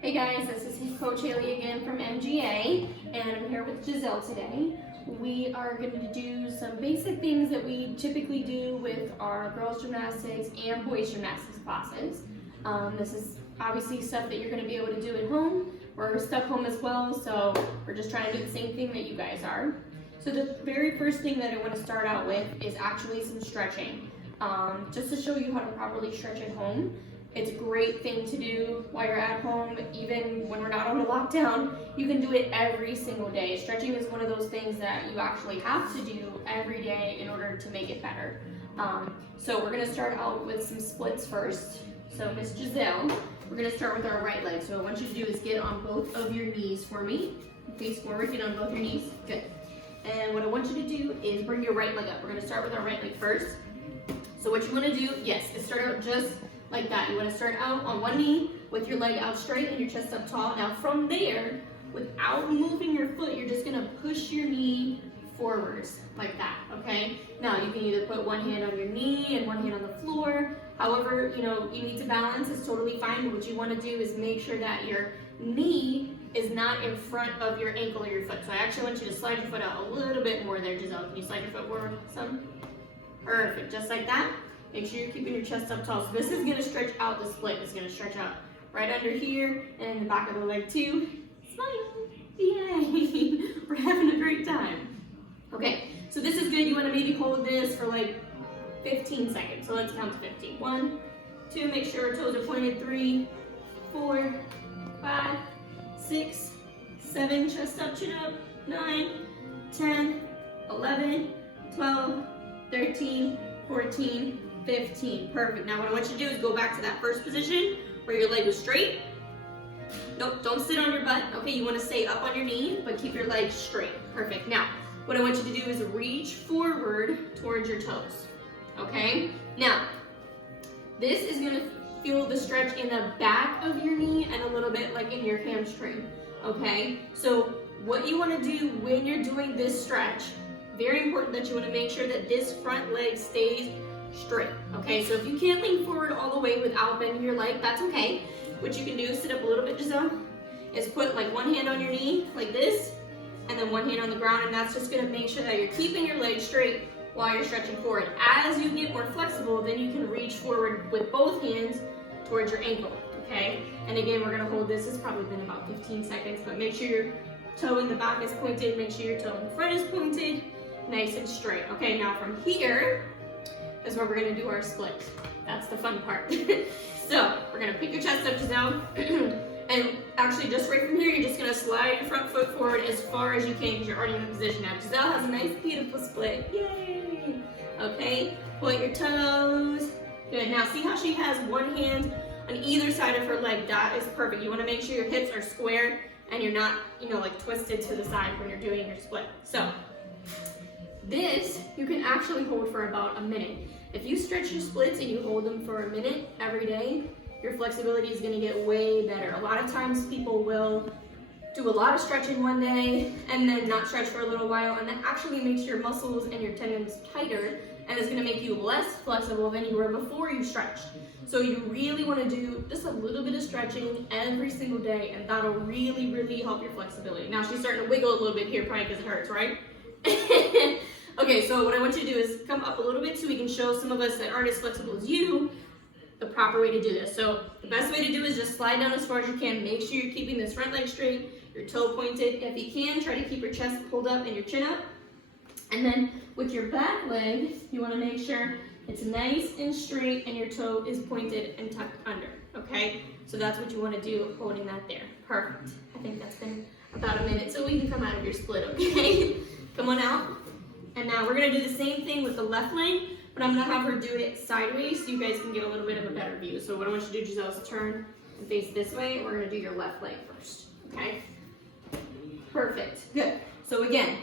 Hey guys, this is Coach Hayley again from MGA, and I'm here with Jazelle today. We are going to do some basic things that we typically do with our girls gymnastics and boys gymnastics classes. This is obviously stuff that you're going to be able to do at home. We're stuck home as well, so we're just trying to do the same thing that you guys are. So the very first thing that I want to start out with is actually some stretching. Just to show you how to properly stretch at home. It's a great thing to do while you're at home, even when we're not on a lockdown. You can do it every single day. Stretching is one of those things that you actually have to do every day in order to make it better. So we're gonna start out with some splits first. So Miss Jazelle, we're gonna start with our right leg. So what I want you to do is get on both of your knees for me. Face forward, get on both your knees, good. And what I want you to do is bring your right leg up. We're gonna start with our right leg first. So what you wanna do, yes, is start out just like that. You want to start out on one knee with your leg out straight and your chest up tall. Now from there, without moving your foot, you're just going to push your knee forwards like that, okay? Now you can either put one hand on your knee and one hand on the floor. However, you need to balance. It's totally fine, but what you want to do is make sure that your knee is not in front of your ankle or your foot. So I actually want you to slide your foot out a little bit more there, Giselle. Can you slide your foot forward some? Perfect, just like that. Make sure you're keeping your chest up tall. So this is gonna stretch out the split. It's gonna stretch out right under here and in the back of the leg too. Smile, yay, we're having a great time. Okay, so this is good. You wanna maybe hold this for like 15 seconds. So let's count to 15. 1, 2, make sure our toes are pointed. 3, 4, 5, 6, 7, chest up, chin up. 9, 10, 11, 12, 13, 14, 15. Perfect. Now what I want you to do is go back to that first position where your leg was straight. Nope, don't sit on your butt. Okay, you want to stay up on your knee, but keep your legs straight. Perfect. Now, what I want you to do is reach forward towards your toes. Okay? Now, this is going to feel the stretch in the back of your knee and a little bit like in your hamstring. Okay? So, what you want to do when you're doing this stretch, very important that you want to make sure that this front leg stays straight, okay? So if you can't lean forward all the way without bending your leg, that's okay. What you can do is sit up a little bit, Giselle, is put like one hand on your knee, like this, and then one hand on the ground, and that's just gonna make sure that you're keeping your leg straight while you're stretching forward. As you get more flexible, then you can reach forward with both hands towards your ankle, okay? And again, we're gonna hold this. It's probably been about 15 seconds, but make sure your toe in the back is pointed, make sure your toe in the front is pointed, nice and straight. Okay, now from here, is where we're gonna do our split. That's the fun part. So we're gonna pick your chest up, Giselle, and actually just right from here, you're just gonna slide your front foot forward as far as you can because you're already in the position now. Giselle has a nice, beautiful split. Yay! Okay, point your toes. Good. Now see how she has one hand on either side of her leg. That is perfect. You want to make sure your hips are square and you're not, like twisted to the side when you're doing your split. So this you can actually hold for about a minute. If you stretch your splits and you hold them for a minute every day, your flexibility is going to get way better. A lot of times people will do a lot of stretching one day and then not stretch for a little while, and that actually makes your muscles and your tendons tighter and is going to make you less flexible than you were before you stretched. So you really want to do just a little bit of stretching every single day, and that'll really, really help your flexibility. Now she's starting to wiggle a little bit here probably because it hurts, right? Okay, so what I want you to do is come up a little bit so we can show some of us that aren't as flexible as you the proper way to do this. So the best way to do is just slide down as far as you can. Make sure you're keeping this front leg straight, your toe pointed. If you can, try to keep your chest pulled up and your chin up. And then with your back leg, you want to make sure it's nice and straight and your toe is pointed and tucked under, okay? So that's what you want to do, holding that there. Perfect. I think that's been about a minute, so we can come out of your split, okay? Come on out. And now we're gonna do the same thing with the left leg, but I'm gonna have her do it sideways so you guys can get a little bit of a better view. So what I want you to do, Giselle, is turn and face this way. We're gonna do your left leg first, okay? Perfect, good. So again,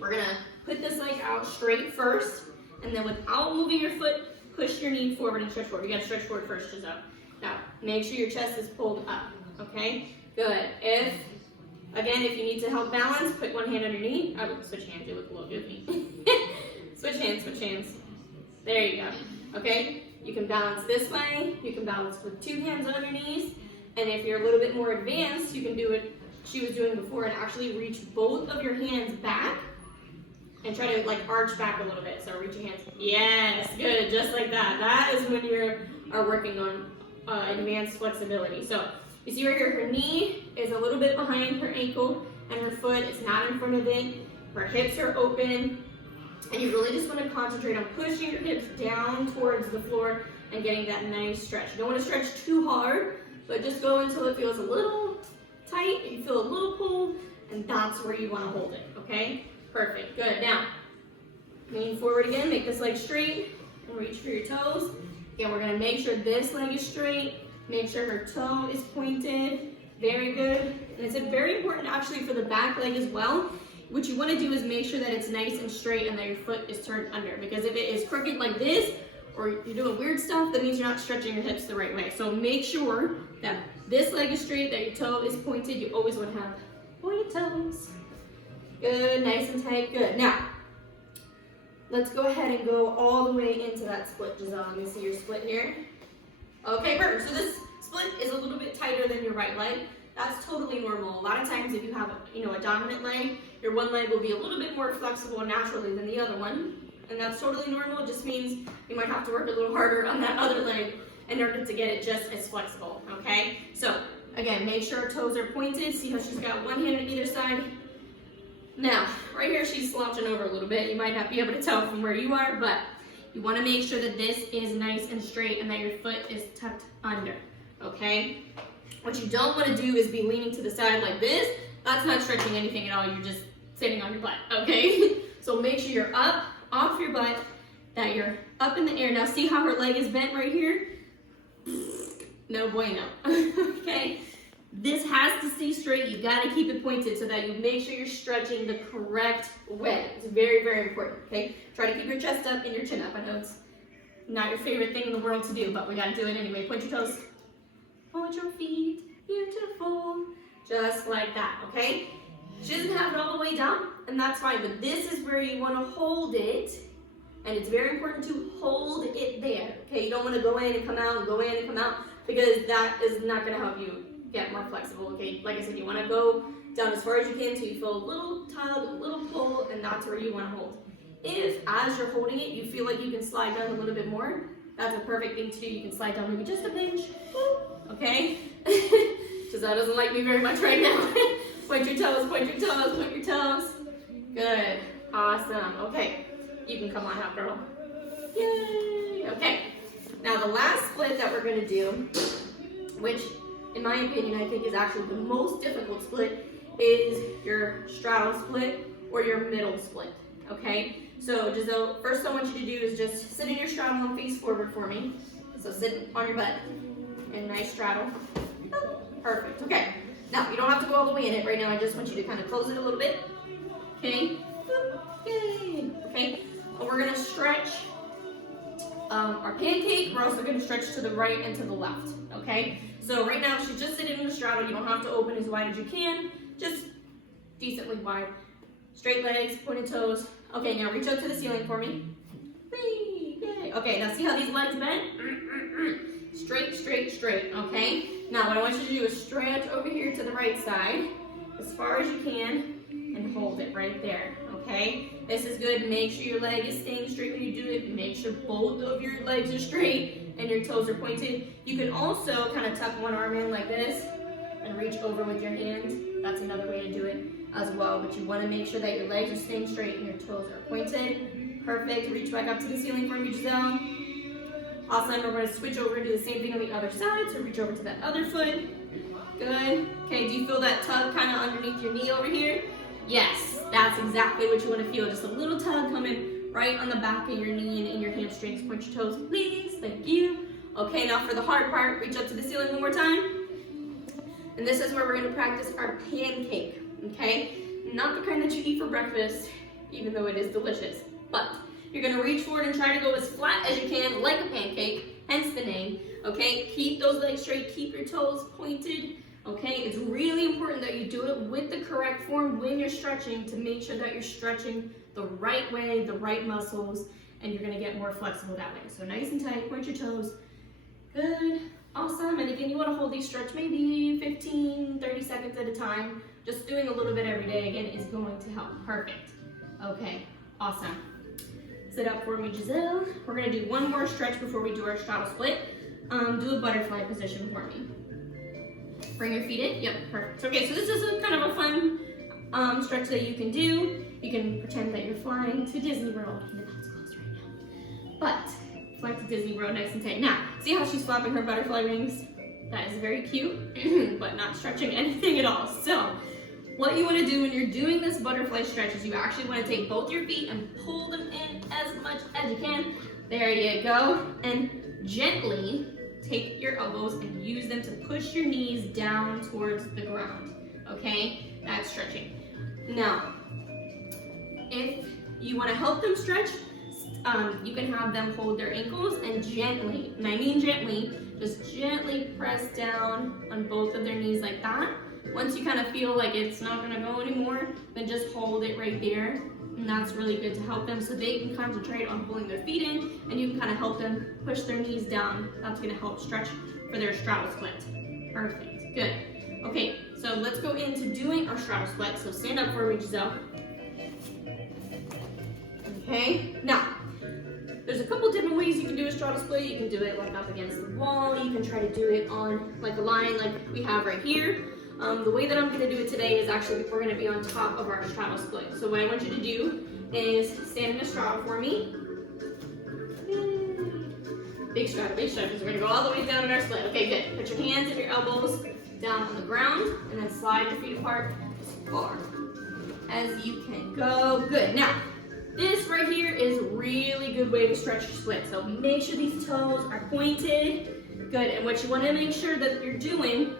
we're gonna put this leg out straight first, and then without moving your foot, push your knee forward and stretch forward. You gotta stretch forward first, Giselle. Now, make sure your chest is pulled up, okay? Good. Again, if you need to help balance, put one hand on your knee. I would switch hands, it would look good with me. Switch hands. There you go. Okay? You can balance this way. You can balance with two hands on your knees. And if you're a little bit more advanced, you can do it she was doing before and actually reach both of your hands back and try to like arch back a little bit. So reach your hands. Yes, good, just like that. That is when you are working on advanced flexibility. So you see right here, her knee is a little bit behind her ankle and her foot is not in front of it. Her hips are open. And you really just want to concentrate on pushing your hips down towards the floor and getting that nice stretch. You don't want to stretch too hard, but just go until it feels a little tight, you feel a little pull, and that's where you want to hold it, okay? Perfect, good. Now, lean forward again, make this leg straight, and reach for your toes. Again, we're going to make sure this leg is straight, make sure her toe is pointed, very good. And it's very important actually for the back leg as well. What you want to do is make sure that it's nice and straight and that your foot is turned under, because if it is crooked like this, or you're doing weird stuff, that means you're not stretching your hips the right way. So make sure that this leg is straight, that your toe is pointed. You always want to have pointed toes. Good, nice and tight, good. Now, let's go ahead and go all the way into that split, Giselle. Let me see your split here. Okay, perfect. So this split is a little bit tighter than your right leg. That's totally normal. A lot of times if you have a dominant leg, your one leg will be a little bit more flexible naturally than the other one. And that's totally normal. It just means you might have to work a little harder on that other leg in order to get it just as flexible, okay? So again, make sure her toes are pointed. See how she's got one hand on either side? Now, right here she's slouching over a little bit. You might not be able to tell from where you are, but you want to make sure that this is nice and straight and that your foot is tucked under, okay? What you don't want to do is be leaning to the side like this. That's not stretching anything at all. You're just sitting on your butt, okay? So make sure you're up off your butt, that you're up in the air. Now see how her leg is bent right here? No bueno, okay? This has to stay straight. You gotta keep it pointed so that you make sure you're stretching the correct way. It's very, very important, okay? Try to keep your chest up and your chin up. I know it's not your favorite thing in the world to do, but we gotta do it anyway. Point your toes. Point your feet, beautiful. Just like that, okay? She doesn't have it all the way down, and that's fine, but this is where you want to hold it, and it's very important to hold it there, okay? You don't want to go in and come out and go in and come out, because that is not going to help you get more flexible, okay? Like I said, you want to go down as far as you can so you feel a little tug, a little pull, and that's where you want to hold. If, as you're holding it, you feel like you can slide down a little bit more, that's a perfect thing to do. You can slide down maybe just a pinch, okay? Giselle doesn't like me very much right now. Point your toes, point your toes, point your toes. Good, awesome, okay. You can come on out, girl. Yay, okay. Now the last split that we're gonna do, which in my opinion I think is actually the most difficult split, is your straddle split or your middle split, okay? So Giselle, first I want you to do is just sit in your straddle and face forward for me. So sit on your butt and nice straddle. Perfect, okay. Now, you don't have to go all the way in it right now. I just want you to kind of close it a little bit. Okay? Yay. Okay? And we're going to stretch our pancake. We're also going to stretch to the right and to the left. Okay? So right now, she's just sitting in the straddle. You don't have to open as wide as you can. Just decently wide. Straight legs, pointed toes. Okay, now reach out to the ceiling for me. Whee, yay. Okay, now see how these legs bend? Straight, straight, straight, okay? Now what I want you to do is stretch over here to the right side as far as you can and hold it right there, okay? This is good. Make sure your leg is staying straight when you do it. Make sure both of your legs are straight and your toes are pointed. You can also kind of tuck one arm in like this and reach over with your hands. That's another way to do it as well, but you want to make sure that your legs are staying straight and your toes are pointed. Perfect. Reach back up to the ceiling for me, Giselle. Awesome. We're going to switch over and do the same thing on the other side. So reach over to that other foot. Good. Okay, do you feel that tug kind of underneath your knee over here? Yes, that's exactly what you want to feel. Just a little tug coming right on the back of your knee and in your hamstrings. Point your toes, please. Thank you. Okay, now for the hard part, reach up to the ceiling one more time. And this is where we're going to practice our pancake, okay? Not the kind that you eat for breakfast, even though it is delicious. But you're going to reach forward and try to go as flat as you can, like a pancake, hence the name, okay? Keep those legs straight, keep your toes pointed, okay? It's really important that you do it with the correct form when you're stretching to make sure that you're stretching the right way, the right muscles, and you're going to get more flexible that way. So nice and tight, point your toes. Good. Awesome, and again, you want to hold these stretch maybe 15, 30 seconds at a time. Just doing a little bit every day, again, is going to help. Perfect. Okay, awesome. Sit up for me, Giselle. We're gonna do one more stretch before we do our straddle split. Do a butterfly position for me. Bring your feet in, yep, perfect. Okay, so this is a kind of a fun stretch that you can do. You can pretend that you're flying to Disney World. That's closed right now. But, fly to Disney World nice and tight. Now, see how she's flapping her butterfly wings? That is very cute, but not stretching anything at all. So, what you want to do when you're doing this butterfly stretch is you actually want to take both your feet and pull them in as much as you can. There you go. And gently take your elbows and use them to push your knees down towards the ground. Okay? That's stretching. Now, if you want to help them stretch, you can have them hold their ankles and gently, and I mean gently, just gently press down on both of their knees like that. Once you kind of feel like it's not going to go anymore, then just hold it right there. And that's really good to help them so they can concentrate on pulling their feet in, and you can kind of help them push their knees down. That's going to help stretch for their straddle split. Perfect. Good. Okay, so let's go into doing our straddle split. So stand up for me, Giselle. Okay, now, there's a couple different ways you can do a straddle split. You can do it like up against the wall. You can try to do it on like a line like we have right here. The way that I'm going to do it today is actually we're going to be on top of our straddle split. So what I want you to do is stand in a straddle for me. Big straddle, because we're going to go all the way down in our split. Okay, good. Put your hands and your elbows down on the ground and then slide your feet apart as far as you can go. Good. Now, this right here is a really good way to stretch your split. So make sure these toes are pointed. Good. And what you want to make sure that you're doing,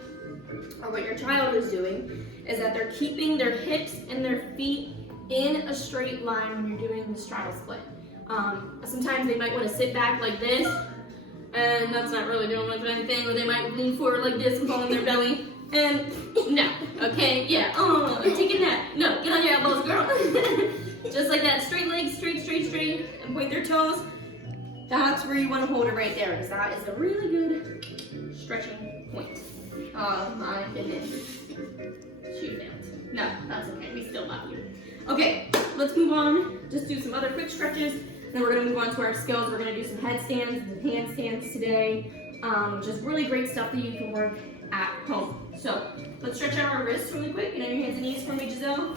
or what your child is doing, is that they're keeping their hips and their feet in a straight line when you're doing the straddle split. Sometimes they might want to sit back like this, and that's not really doing much of anything, or they might lean forward like this and fall on their belly, and no, okay, yeah, oh, take a nap. No, get on your elbows, girl. Just like that, straight legs, straight, and point their toes. That's where you want to hold it right there, because that is a really good stretching point. Oh my goodness. She failed. No, that's okay. We still love you. Okay, let's move on. Just do some other quick stretches. Then we're going to move on to our skills. We're going to do some headstands and handstands today, which is really great stuff that you can work at home. So let's stretch out our wrists really quick. Get on your hands and knees for me, Giselle.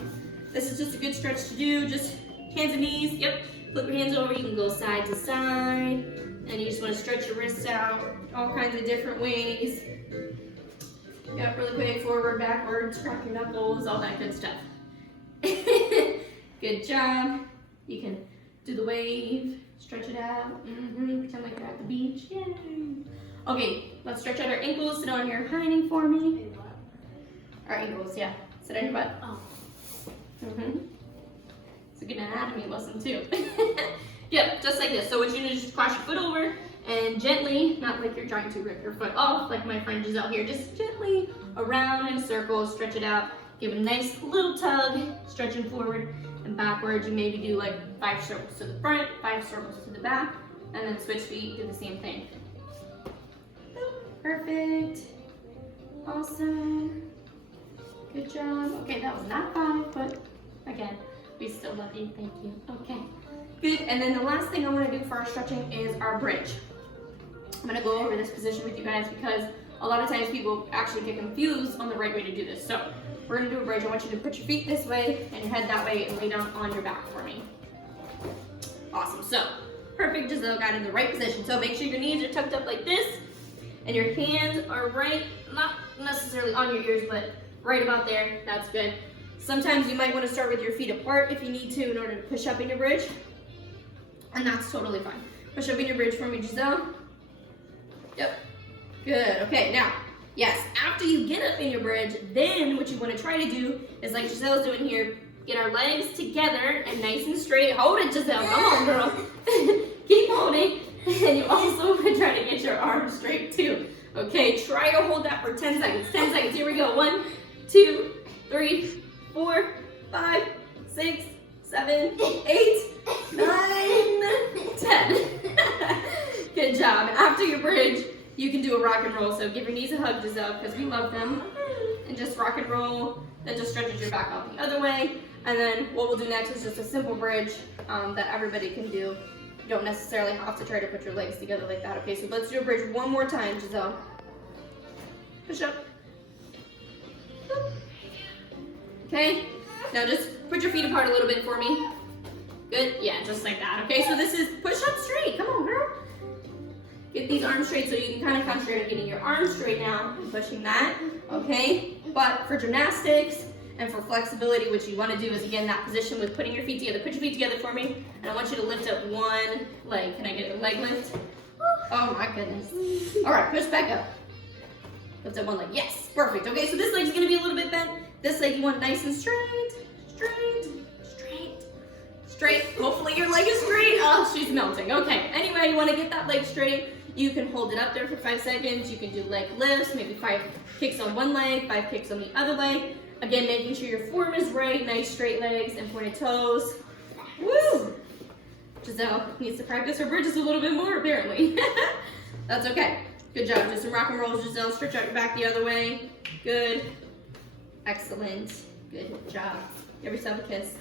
This is just a good stretch to do. Just hands and knees. Yep. Flip your hands over. You can go side to side. And you just want to stretch your wrists out all kinds of different ways. Yep, really quick, forward, backwards, crack your knuckles, all that good stuff. Good job. You can do the wave, stretch it out, pretend like you're at the beach. Yay. Okay, let's stretch out our ankles. Sit on your hind for me. Our ankles, yeah. Sit on your butt. Oh. It's a good anatomy lesson too. Yep, just like this. So what you do is just cross your foot over and gently, not like you're trying to rip your foot off like my friend Giselle here, just gently around in a circle, stretch it out, give it a nice little tug, stretching forward and backwards. You maybe do like 5 circles to the front, 5 circles to the back, and then switch feet, do the same thing. Perfect. Awesome. Good job. Okay, that was not 5, but again, we still love you. Thank you. Okay. Good. And then the last thing I want to do for our stretching is our bridge. I'm going to go over this position with you guys because a lot of times people actually get confused on the right way to do this. So we're going to do a bridge. I want you to put your feet this way and your head that way and lay down on your back for me. Awesome. So perfect. Giselle got in the right position. So make sure your knees are tucked up like this and your hands are right, not necessarily on your ears, but right about there. That's good. Sometimes you might want to start with your feet apart if you need to in order to push up in your bridge. And that's totally fine. Push up in your bridge for me, Giselle. Yep. Good. Okay, now, yes, after you get up in your bridge, then what you want to try to do is like Giselle's doing here, get our legs together and nice and straight. Hold it, Giselle. Come on, girl. Keep holding. And you also want to try to get your arms straight too. Okay, try to hold that for 10 seconds. 10 seconds. Here we go. 1, 2, 3, 4, 5, 6, 7, 8, 9, 10. Good job. And after your bridge, you can do a rock and roll. So give your knees a hug, Giselle, because we love them. And just rock and roll. That just stretches your back out the other way. And then what we'll do next is just a simple bridge that everybody can do. You don't necessarily have to try to put your legs together like that. Okay, so let's do a bridge one more time, Giselle. Push up. Okay, now just put your feet apart a little bit for me. Good, yeah, just like that. Okay, so this is push up straight. Come on, girl. Get these arms straight so you can kind of concentrate on getting your arms straight now and pushing that. Okay, but for gymnastics and for flexibility, what you want to do is, again, that position with putting your feet together. Put your feet together for me, and I want you to lift up one leg. Can I get a leg lift? Oh my goodness. All right, push back up. Lift up one leg. Yes, perfect. Okay, so this leg's gonna be a little bit bent. This leg you want nice and straight, straight, straight, straight. Hopefully your leg is straight. Oh, she's melting. Okay, anyway, you wanna get that leg straight. You can hold it up there for 5 seconds. You can do leg lifts, maybe 5 kicks on one leg, 5 kicks on the other leg. Again, making sure your form is right, nice straight legs and pointed toes. Woo! Giselle needs to practice her bridges a little bit more, apparently. That's okay. Good job. Do some rock and rolls, Giselle. Stretch out your back the other way. Good. Excellent. Good job. Give yourself a kiss.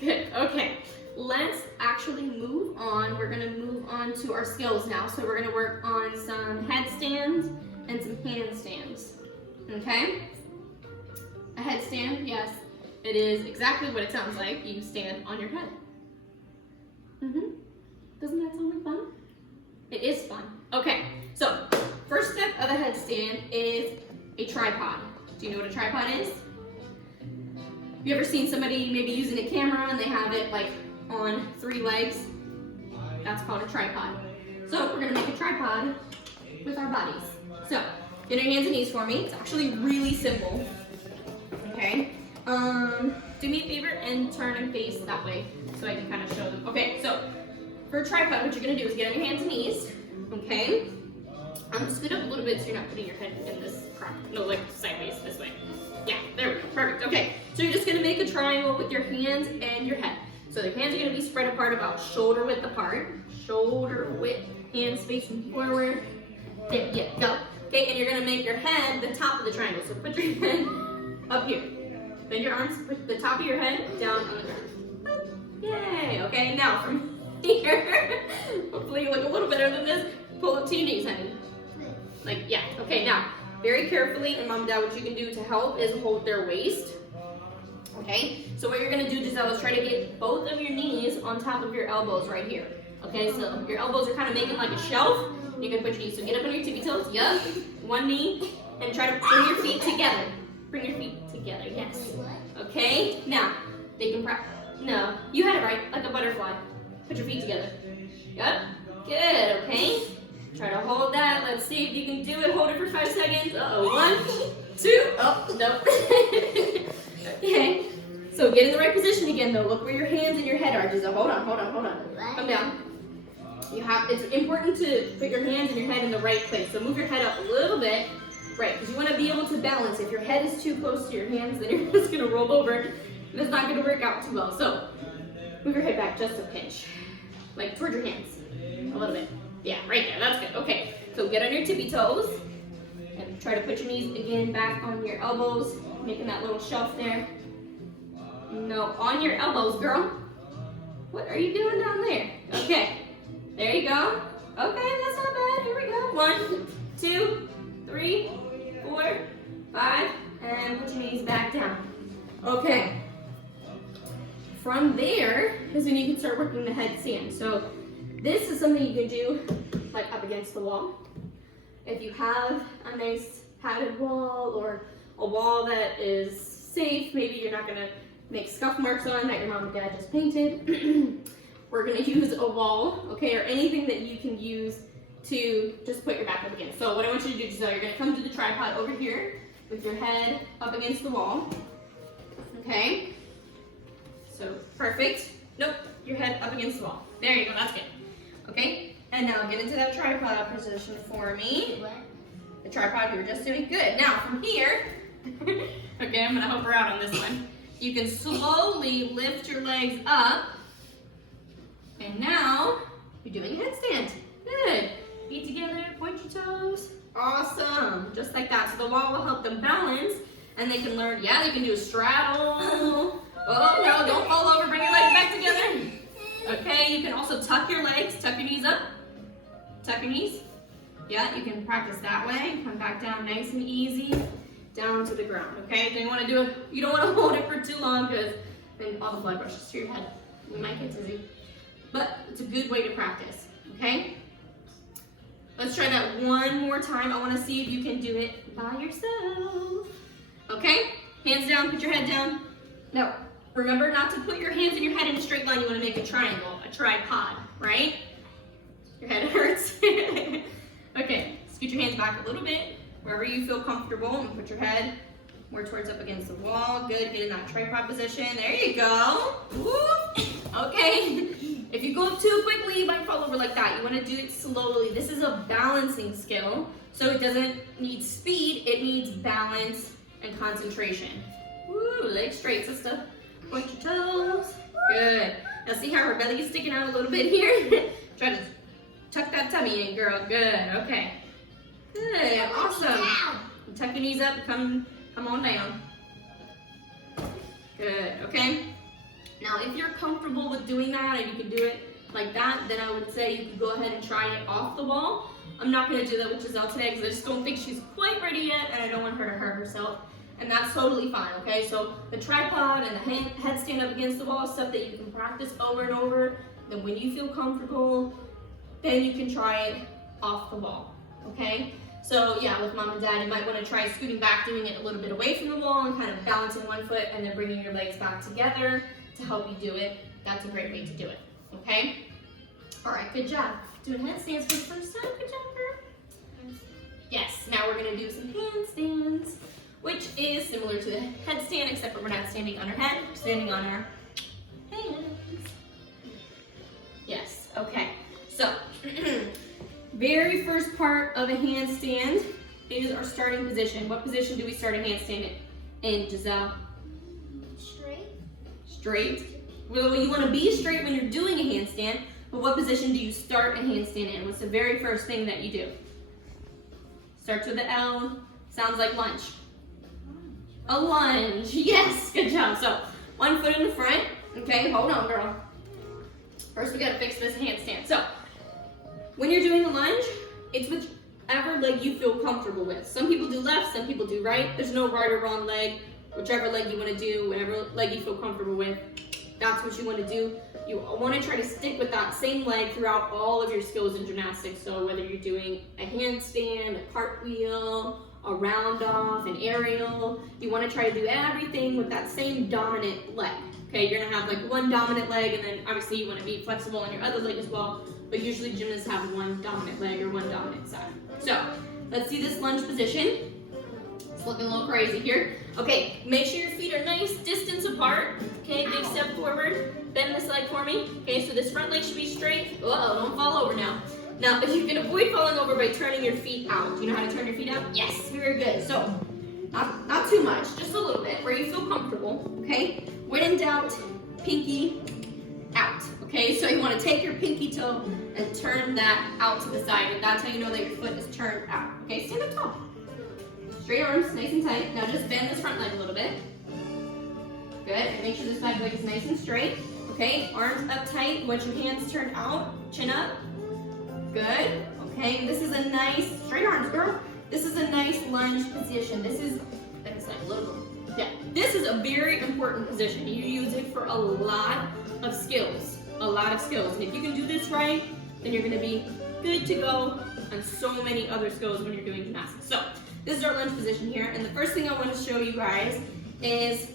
Good. Okay. Let's actually move on. We're going to move on to our skills now. So we're going to work on some headstands and some handstands. Okay? A headstand, yes. It is exactly what it sounds like. You stand on your head. Doesn't that sound like fun? It is fun. Okay, so first step of a headstand is a tripod. Do you know what a tripod is? Have you ever seen somebody maybe using a camera and they have it like on 3 legs? That's called a tripod. So we're gonna make a tripod with our bodies. So get your hands and knees for me. It's actually really simple. Okay. Do me a favor and turn and face that way so I can kind of show them. Okay, so for a tripod, what you're gonna do is get on your hands and knees. Okay. Scoot up a little bit so you're not putting your head in this crop. No, like sideways this way. Yeah, there we go. Perfect. Okay. So you're just gonna make a triangle with your hands and your head. So the hands are gonna be spread apart about shoulder width apart. Shoulder width, hands facing forward. There you go. Okay, and you're gonna make your head the top of the triangle. So put your head up here. Bend your arms, put the top of your head down on the ground. Yay! Okay, now from here, hopefully you look a little better than this. Pull up to your knees, honey. Like, yeah. Okay, now, very carefully, and mom and dad, what you can do to help is hold their waist. Okay, so what you're gonna do, Giselle, is try to get both of your knees on top of your elbows right here. Okay, so your elbows are kind of making like a shelf. You can put your knees, so get up on your tippy toes, yup, one knee, and try to bring your feet together. Bring your feet together, yes. Okay, now, they can no, you had it right, like a butterfly. Put your feet together. Yup, good, okay. Try to hold that, let's see if you can do it. Hold it for 5 seconds. Uh-oh, 1, 2, oh, nope. Okay, so get in the right position again though. Look where your hands and your head are, Giselle. Hold on. Come down. It's important to put your hands and your head in the right place. So move your head up a little bit. Right, because you want to be able to balance. If your head is too close to your hands, then you're just going to roll over, and it's not going to work out too well. So, move your head back just a pinch, like toward your hands, a little bit. Yeah, right there, that's good. Okay, so get on your tippy toes, and try to put your knees again back on your elbows, making that little shelf there. No, on your elbows, girl. What are you doing down there? Okay, there you go. Okay, that's not bad. Here we go. 1, 2, 3, 4, 5, and put your knees back down. Okay. From there is when you can start working the headstand. So this is something you can do like up against the wall. If you have a nice padded wall or a wall that is safe, maybe you're not gonna make scuff marks on that your mom and dad just painted. We're gonna use a wall, okay, or anything that you can use to just put your back up against. So what I want you to do, Giselle, you're gonna come to the tripod over here with your head up against the wall. Okay? So, perfect. Nope, your head up against the wall. There you go, that's good. Okay? And now get into that tripod position for me. The tripod you were just doing. Good. Now from here, okay, I'm gonna help her out on this one. You can slowly lift your legs up. And now, You're doing a headstand. Good. Feet together, point your toes. Awesome. Just like that. So the wall will help them balance and they can learn, yeah, they can do a straddle. Oh no, don't fall over, bring your legs back together. Okay, you can also tuck your legs, tuck your knees up. Tuck your knees. Yeah, you can practice that way. Come back down nice and easy, down to the ground, okay? Then you don't want to hold it for too long because then all the blood rushes to your head. You might get dizzy. But it's a good way to practice, okay? Let's try that one more time. I want to see if you can do it by yourself. Okay? Hands down, put your head down. Now, remember not to put your hands and your head in a straight line. You want to make a triangle, a tripod, right? Your head hurts. Okay, scoot your hands back a little bit, wherever you feel comfortable, and put your head more towards up against the wall. Good, get in that tripod position. There you go. Woo. Okay, if you go up too quickly, you might fall over like that. You want to do it slowly. This is a balancing skill, so it doesn't need speed, it needs balance and concentration. Woo, legs straight, sister. Point your toes. Good. Now see how her belly is sticking out a little bit here? Try to tuck that tummy in, girl. Good. Okay. Good. Awesome. Tuck your knees up. Come on down. Good. Okay. Now, if you're comfortable with doing that and you can do it like that, then I would say you could go ahead and try it off the wall. I'm not going to do that with Jazelle today because I just don't think she's quite ready yet, and I don't want her to hurt herself. And that's totally fine. Okay. So the tripod and the headstand up against the wall is stuff that you can practice over and over. Then when you feel comfortable, then you can try it off the wall, okay? So yeah, with mom and dad, you might want to try scooting back, doing it a little bit away from the wall and kind of balancing one foot and then bringing your legs back together to help you do it. That's a great way to do it, okay? All right, good job. Doing headstands for the first time, good job, girl. Yes, now we're gonna do some handstands, which is similar to the headstand, except for we're not standing on our head, we're standing on our hands. Yes, okay. So, very first part of a handstand is our starting position. What position do we start a handstand in, Jazelle? Straight. Straight. Well, you want to be straight when you're doing a handstand, but what position do you start a handstand in? What's the very first thing that you do? Starts with the L, sounds like lunge. A lunge, yes, good job. So, one foot in the front. Okay, hold on, girl. First, we gotta fix this handstand. So, when you're doing a lunge, it's whichever leg you feel comfortable with. Some people do left, some people do right. There's no right or wrong leg. Whichever leg you want to do, whatever leg you feel comfortable with, that's what you want to do. You want to try to stick with that same leg throughout all of your skills in gymnastics. So whether you're doing a handstand, a cartwheel, a round off, an aerial, you want to try to do everything with that same dominant leg. Okay, you're gonna have like one dominant leg, and then obviously you want to be flexible on your other leg as well, but usually gymnasts have one dominant leg or one dominant side. So let's see this lunge position. It's looking a little crazy here. Okay, make sure your feet are nice distance apart. Okay, big step forward. Bend this leg for me. Okay, so this front leg should be straight. Uh-oh, don't fall over now. Now, if you can avoid falling over by turning your feet out. Do you know how to turn your feet out? Yes, very good. So, not too much, just a little bit, where you feel comfortable, okay? When in doubt, pinky out, okay? So you want to take your pinky toe and turn that out to the side, and that's how you know that your foot is turned out, okay? Stand up tall. Straight arms, nice and tight. Now just bend this front leg a little bit. Good, and make sure this side leg is nice and straight. Okay, arms up tight. You want your hands turned out, chin up. Good, okay, and this is a nice, straight arms, girl. This is a nice lunge position. This is a little, yeah. This is a very important position. You use it for a lot of skills, And if you can do this right, then you're gonna be good to go on so many other skills when you're doing gymnastics. So this is our lunge position here, and the first thing I want to show you guys is,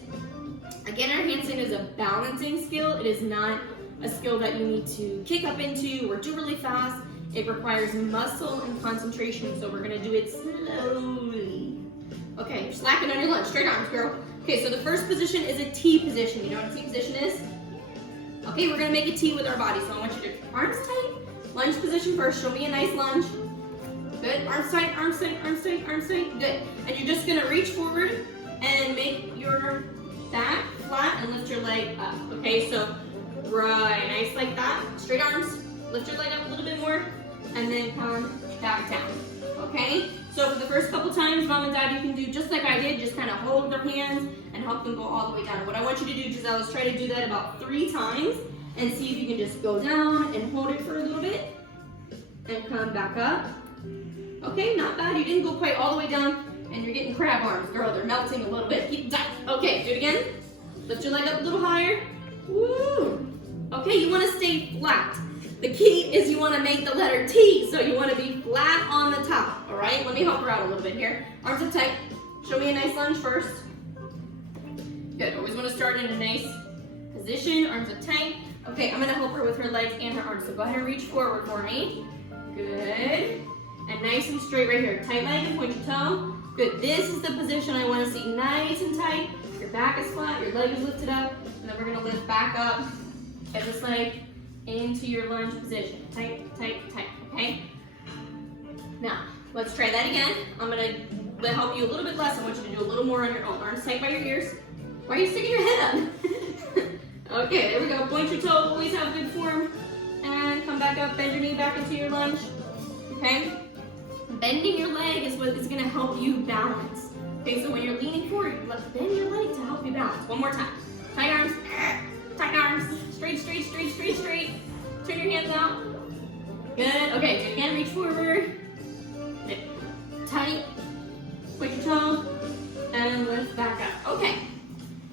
again, our handstand is a balancing skill. It is not a skill that you need to kick up into or do really fast. It requires muscle and concentration, so we're gonna do it slowly. Okay, you're slacking on your lunge, straight arms, girl. Okay, so the first position is a T position. You know what a T position is? Okay, we're gonna make a T with our body, so I want you to arms tight, lunge position first. Show me a nice lunge. Good, arms tight, arms tight, arms tight, arms tight. Good, and you're just gonna reach forward and make your back flat and lift your leg up. Okay, so right, nice like that. Straight arms. Lift your leg up a little bit more, and then come back down. Okay? So for the first couple times, mom and dad, you can do just like I did, just kind of hold their hands and help them go all the way down. What I want you to do, Jazelle, is try to do that about 3 times and see if you can just go down and hold it for a little bit and come back up. Okay, not bad. You didn't go quite all the way down and you're getting crab arms. Girl, they're melting a little bit. Keep tight. Okay, do it again. Lift your leg up a little higher. Woo! Okay, you want to stay flat. The key is you want to make the letter T, so you want to be flat on the top, all right? Let me help her out a little bit here. Arms up tight. Show me a nice lunge first. Good, always want to start in a nice position, arms up tight. Okay, I'm going to help her with her legs and her arms, so go ahead and reach forward for me. Good. And nice and straight right here. Tight leg and point your toe. Good, this is the position I want to see. Nice and tight. Your back is flat, your leg is lifted up, and then we're going to lift back up. Get this leg into your lunge position. Tight, tight, tight, okay? Now, let's try that again. I'm gonna help you a little bit less. I want you to do a little more on your own. Arms tight by your ears. Why are you sticking your head up? Okay, there we go. Point your toe, always have good form. And come back up, bend your knee back into your lunge. Okay? Bending your leg is what is gonna help you balance. Okay, so when you're leaning forward, bend your leg to help you balance. One more time. Tight arms. Tight arms. Straight, straight, straight, straight, straight. Turn your hands out. Good. Okay, do it again. Reach forward. Good. Tight. Point your toe. And lift back up. Okay.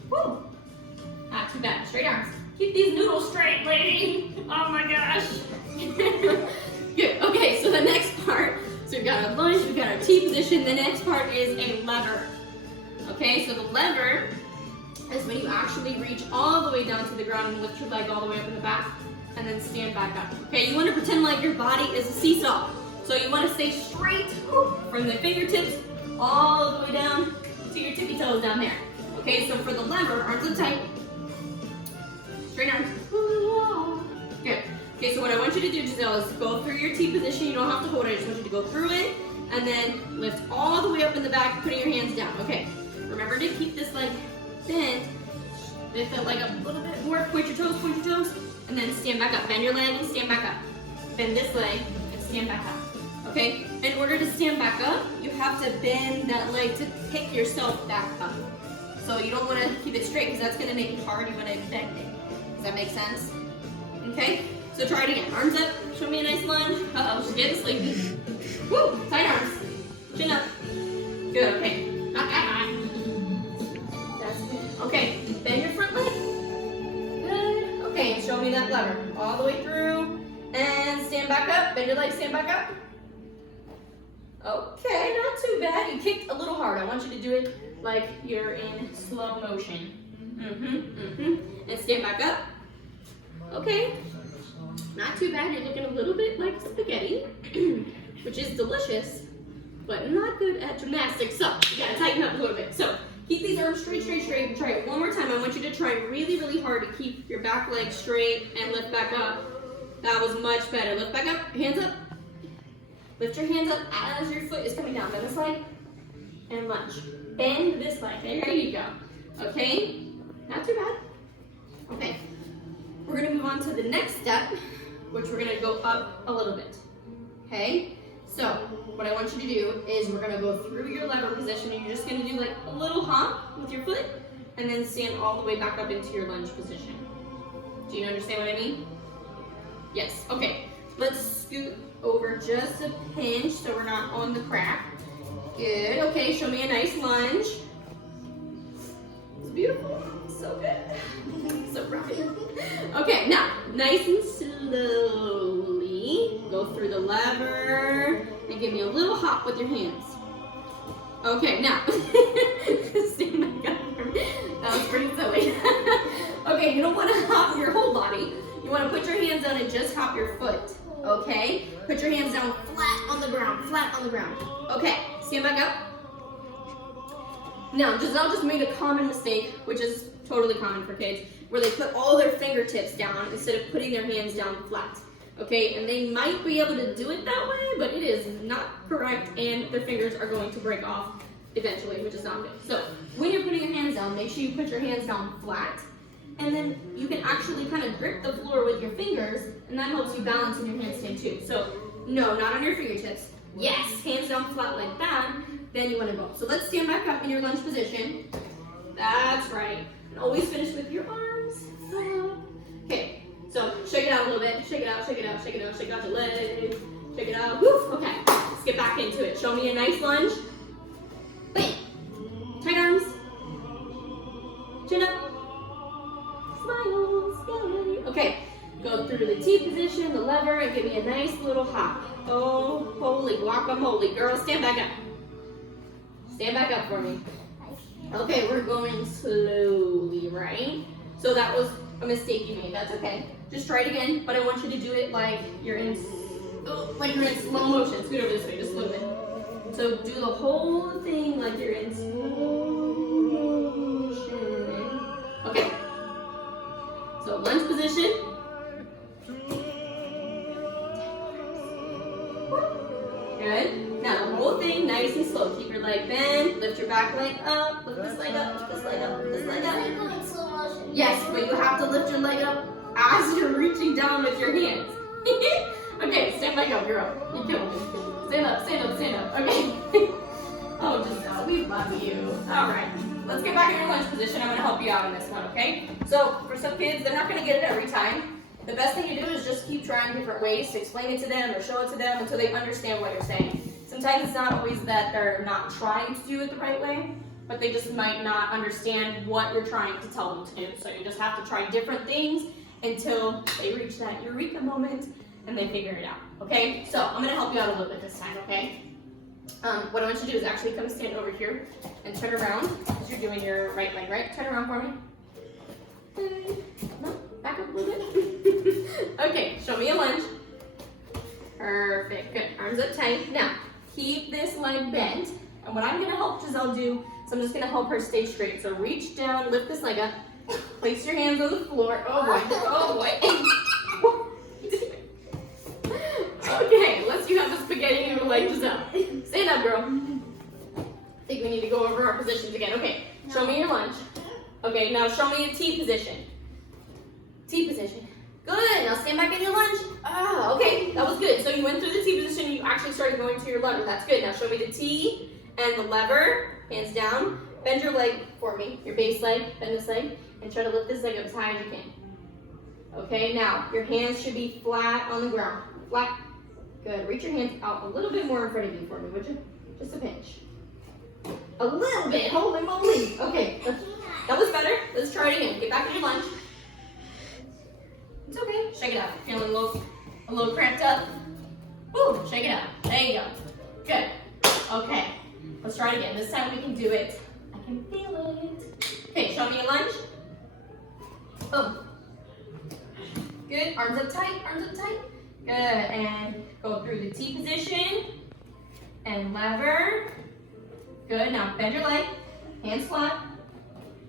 Woo. Not too bad. Straight arms. Keep these noodles straight, lady. Oh my gosh. Good. Okay, so the next part. So we've got a lunge, we've got our T position. The next part is a lever. Okay, so the lever is when you actually reach all the way down to the ground and lift your leg all the way up in the back and then stand back up. Okay, you want to pretend like your body is a seesaw. So you want to stay straight from the fingertips all the way down to your tippy toes down there. Okay, so for the lever, arms up tight. Straight arms. Good. Okay, so what I want you to do, Jazelle, is go through your T position. You don't have to hold it. I just want you to go through it and then lift all the way up in the back, putting your hands down. Okay, remember to keep this leg bent. Lift that leg up a little bit more. Point your toes, and then stand back up. Bend your leg and stand back up. Bend this leg and stand back up. Okay? In order to stand back up, you have to bend that leg to pick yourself back up. So you don't want to keep it straight because that's going to make it hard. You want to bend it. Does that make sense? Okay? So try it again. Arms up. Show me a nice lunge. Uh-oh, she's getting sleepy. Woo! Tight arms. Chin up. Good. Okay. That's good. Okay. Bend your front leg. Good. Okay, and show me that lever. All the way through. And stand back up. Bend your leg, stand back up. Okay, not too bad. You kicked a little hard. I want you to do it like you're in slow motion. And stand back up. Okay. Not too bad. You're looking a little bit like spaghetti, which is delicious, but not good at gymnastics. So you gotta tighten up a little bit. So keep these arms straight, straight, straight. Try it one more time. I want you to try really, really hard to keep your back leg straight and lift back up. That was much better. Lift back up, hands up. Lift your hands up as your foot is coming down. Bend this leg and lunge. Bend this leg. There you go. Okay? Not too bad. Okay. We're gonna move on to the next step, which we're gonna go up a little bit. Okay? So, what I want you to do is we're gonna go through your lever position and you're just gonna do like a little hop with your foot and then stand all the way back up into your lunge position. Do you understand what I mean? Yes. Okay. Let's scoot over just a pinch so we're not on the crack. Good. Okay, show me a nice lunge. It's beautiful. So good. So proud. Okay, now, nice and slowly go through the lever and give me a little hop with your hands. Okay, now, stand back up for me. That was pretty silly. Okay, you don't want to hop your whole body. You want to put your hands down and just hop your foot. Okay? Put your hands down flat on the ground, flat on the ground. Okay, stand back up. Now, Jazelle just made a common mistake, which is totally common for kids, where they put all their fingertips down instead of putting their hands down flat. Okay, and they might be able to do it that way, but it is not correct, and their fingers are going to break off eventually, which is not good. So, when you're putting your hands down, make sure you put your hands down flat, and then you can actually kind of grip the floor with your fingers, and that helps you balance in your handstand too. So, no, not on your fingertips. Yes, hands down flat like that, then you want to go. So let's stand back up in your lunge position. That's right. And always finish with your arms up. Okay, so shake it out a little bit. Shake it out, shake it out, shake it out, shake out your legs. Shake it out. Woo! Okay, let's get back into it. Show me a nice lunge. Bam. Tight arms. Chin up. Smiles. Yay. Okay, go through the T position, the lever, and give me a nice little hop. Oh, holy guacamole. Girl, stand back up. Stand back up for me. Okay, we're going slowly, right? So that was a mistake you made. That's okay. Just try it again, but I want you to do it like you're in slow motion. Scoot over this way, just a little bit. So do the whole thing like you're in slow motion. Okay. So lunge position. Good. Now the whole thing nice and slow. Keep your leg bent, lift your back leg up, lift this leg up, lift this leg up, lift this leg up. I'm going slow motion. Yes, but you have to lift your leg up as you're reaching down with your hands. Okay, stand back up, you're up. You killed me. Stand up, stand up, stand up. Okay. Oh, Jazelle, we love you. All right, let's get back in your lunge position. I'm gonna help you out on this one, okay? So for some kids, they're not gonna get it every time. The best thing you do is just keep trying different ways to explain it to them or show it to them until they understand what you're saying. Sometimes it's not always that they're not trying to do it the right way, but they just might not understand what you're trying to tell them to do. So you just have to try different things until they reach that eureka moment and they figure it out, okay? So I'm gonna help you out a little bit this time, okay? What I want you to do is actually come stand over here and turn around because you're doing your right leg, right? Turn around for me. No, back up a little bit. Okay, show me a lunge. Perfect, good. Arms up tight. Now, keep this leg bent. And what I'm gonna help Jazelle do is I'm just gonna help her stay straight. So reach down, lift this leg up, place your hands on the floor. Oh boy, oh boy. Okay, let's you have the spaghetti in your leg, Jazelle. Stand up, girl. I think we need to go over our positions again. Okay, show me your lunge. Okay, now show me a T position. T position. Good, now stand back in your lunge. Ah, okay, that was good. So you went through the T position, you actually started going to your lever. That's good. Now show me the T and the lever. Hands down. Bend your leg for me, your base leg, bend this leg, and try to lift this leg up as high as you can. Okay, now your hands should be flat on the ground. Flat. Good, reach your hands out a little bit more in front of you for me, would you? Just a pinch. A little bit, holy moly. Okay, that was better. Let's try it again. Get back in your lunge. It's okay, shake it out. Feeling a little cramped up? Woo, shake it out. There you go. Good. Okay, let's try it again. This time we can do it. I can feel it. Okay, show me a lunge. Boom. Good, arms up tight, arms up tight. Good, and go through the T position and lever. Good, now bend your leg, hands flat.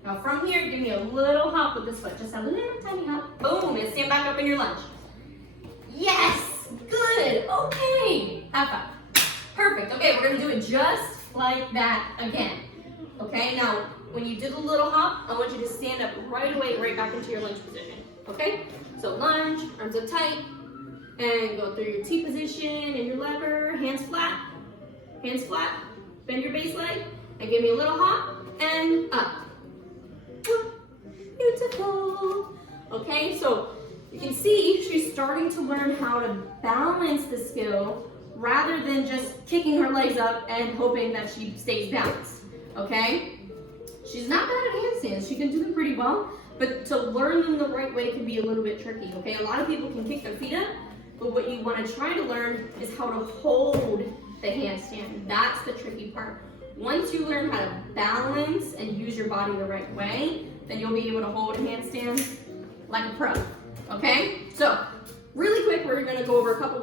Now from here, give me a little hop with this foot, just a little tiny hop. Boom, and stand back up in your lunge. Yes, good, okay. High five. Perfect, okay, we're gonna do it just like that again. Okay, now when you did a little hop, I want you to stand up right away, right back into your lunge position. Okay, so lunge, arms up tight, and go through your T position and your lever, hands flat, bend your base leg, and give me a little hop, and up. Beautiful. Okay, so you can see she's starting to learn how to balance the skill rather than just kicking her legs up and hoping that she stays balanced, okay? She's not bad at handstands, she can do them pretty well, but to learn them the right way can be a little bit tricky, okay? A lot of people can kick their feet up, but what you want to try to learn is how to hold the handstand. That's the tricky part. Once you learn how to balance and use your body the right way, then you'll be able to hold a handstand like a pro, okay? So, really quick, we're gonna go over a couple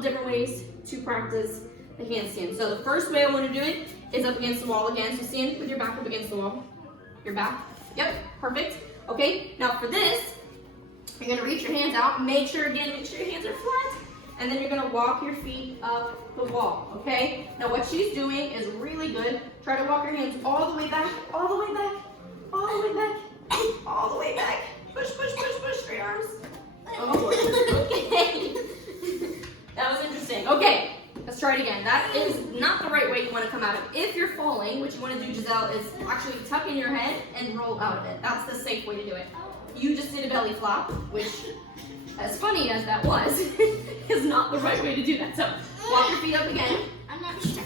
different ways to practice the handstand. So the first way I wanna do it is up against the wall again. So stand with your back up against the wall. Your back, yep, perfect. Okay, now for this, you're gonna reach your hands out. Make sure your hands are flat. And then you're gonna walk your feet up the wall, okay? Now what she's doing is really good. Try to walk your hands all the way back, all the way back, all the way back, All the way back. Push, push, push, push, straight arms. Oh, okay. That was interesting. Okay, let's try it again. That is not the right way you want to come out of it. If you're falling, what you want to do, Jazelle, is actually tuck in your head and roll out of it. That's the safe way to do it. You just did a belly flop, which, as funny as that was, is not the right way to do that. So, walk your feet up again. I'm not sure.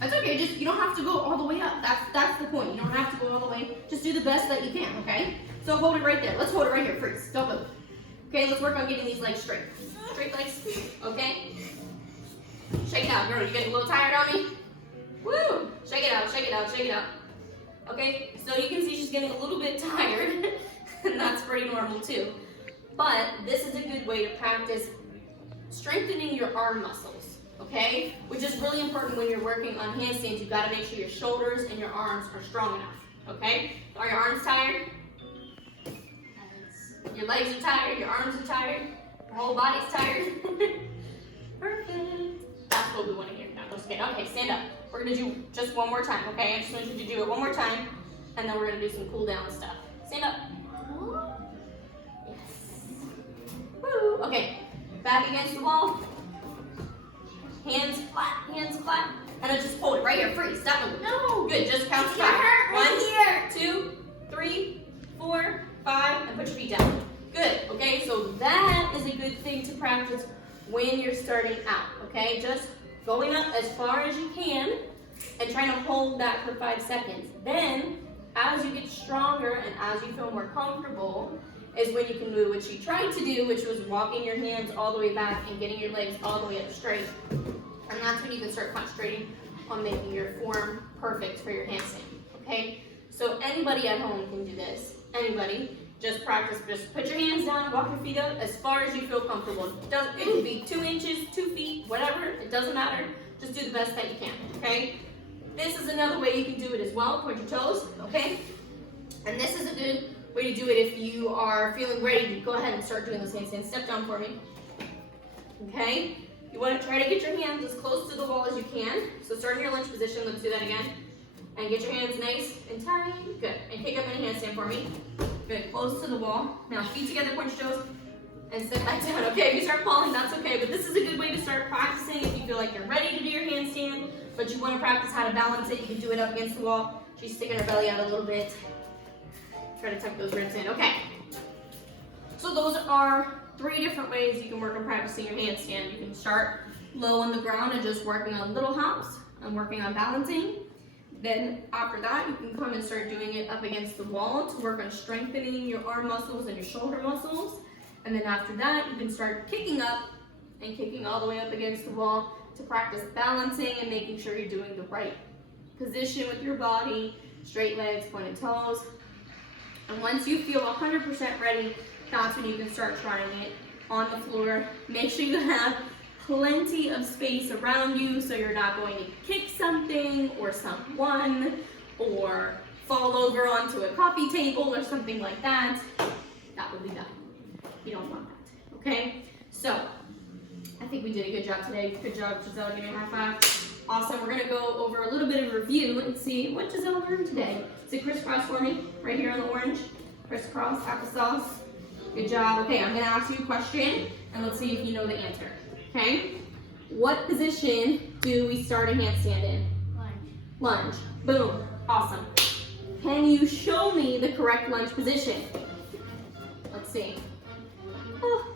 That's okay, just, you don't have to go all the way up. That's the point. You don't have to go all the way. Just do the best that you can, okay? So hold it right there. Let's hold it right here, freeze. Don't move. Okay, let's work on getting these legs straight. Straight legs, okay? Shake it out, girl. You getting a little tired on me? Woo! Shake it out, shake it out, shake it out. Okay, so you can see she's getting a little bit tired, and that's pretty normal too. But this is a good way to practice strengthening your arm muscles, okay? Which is really important when you're working on handstands. You've got to make sure your shoulders and your arms are strong enough, okay? Are your arms tired? Your legs are tired, your arms are tired, your whole body's tired. Perfect. That's what we want to hear. No, just kidding. Okay, stand up. We're going to do just one more time, okay? I just want you to do it one more time, and then we're going to do some cool down stuff. Stand up. Yes. Woo. Okay, back against the wall. Hands flat, and then just hold it right here. Freeze. Stop moving. No. Good. Just count to 5. 1, 2, 3, 4, 5, and put your feet down. Good. Okay. So that is a good thing to practice when you're starting out. Okay. Just going up as far as you can and trying to hold that for 5 seconds. Then, as you get stronger and as you feel more comfortable, is when you can move, which you tried to do, which was walking your hands all the way back and getting your legs all the way up straight. And that's when you can start concentrating on making your form perfect for your handstand, okay? So anybody at home can do this, anybody. Just practice, just put your hands down, walk your feet up as far as you feel comfortable. It can be 2 inches, 2 feet, whatever, it doesn't matter. Just do the best that you can, okay? This is another way you can do it as well, point your toes, okay? And this is a good way to do it if you are feeling ready to go ahead and start doing those handstands. Step down for me, okay? You want to try to get your hands as close to the wall as you can. So start in your lunge position. Let's do that again. And get your hands nice and tight. Good. And kick up in a handstand for me. Good. Close to the wall. Now feet together, point your toes, and sit back down. Okay, if you start falling, that's okay. But this is a good way to start practicing if you feel like you're ready to do your handstand, but you want to practice how to balance it. You can do it up against the wall. She's sticking her belly out a little bit. Try to tuck those ribs in. Okay. So those are 3 different ways you can work on practicing your handstand. You can start low on the ground and just working on little hops and working on balancing. Then after that, you can come and start doing it up against the wall to work on strengthening your arm muscles and your shoulder muscles. And then after that, you can start kicking up and kicking all the way up against the wall to practice balancing and making sure you're doing the right position with your body, straight legs, pointed toes. And once you feel 100% ready, that's when you can start trying it on the floor. Make sure you have plenty of space around you so you're not going to kick something or someone or fall over onto a coffee table or something like that. That would be bad. You don't want that, okay? So, I think we did a good job today. Good job, Jazelle. Give me a high five. Awesome. We're going to go over a little bit of review and see what Jazelle learned today. Say crisscross for me, right here on the orange. Crisscross, applesauce. Good job. Okay, I'm going to ask you a question, and let's see if you know the answer. Okay? What position do we start a handstand in? Lunge. Lunge. Boom. Awesome. Can you show me the correct lunge position? Let's see. Oh.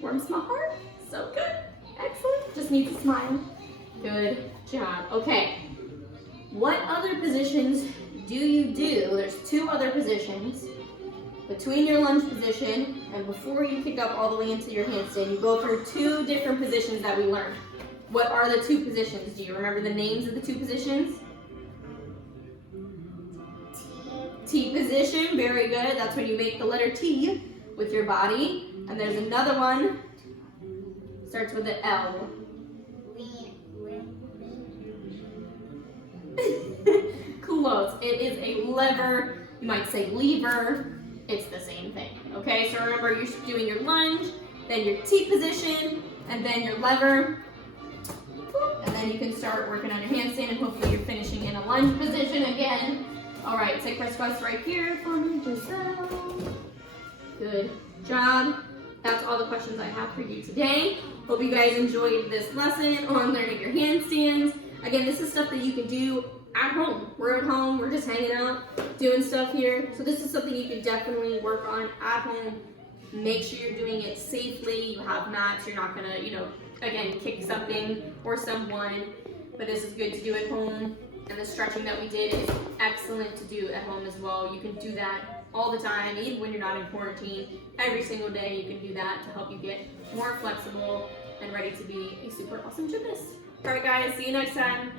Warms my heart. So good. Excellent. Just need to smile. Good job. Okay. What other positions do you do? There's 2 other positions. Between your lunge position and before you kick up all the way into your handstand, you go through 2 different positions that we learned. What are the 2 positions? Do you remember the names of the 2 positions? T position, very good. That's when you make the letter T with your body. And there's another one, starts with an L. Close. It is a lever. You might say lever. It's the same thing. Okay, so remember you're doing your lunge, then your T position, and then your lever. And then you can start working on your handstand, and hopefully you're finishing in a lunge position again. All right, take rest request right here for me, Jazelle. Good job. That's all the questions I have for you today. Hope you guys enjoyed this lesson on learning your handstands. Again, this is stuff that you can do at home. We're at home, we're just hanging out, doing stuff here. So this is something you can definitely work on at home. Make sure you're doing it safely. You have mats, you're not gonna, again, kick something or someone, but this is good to do at home. And the stretching that we did is excellent to do at home as well. You can do that all the time, even when you're not in quarantine. Every single day you can do that to help you get more flexible and ready to be a super awesome gymnast. All right guys, see you next time.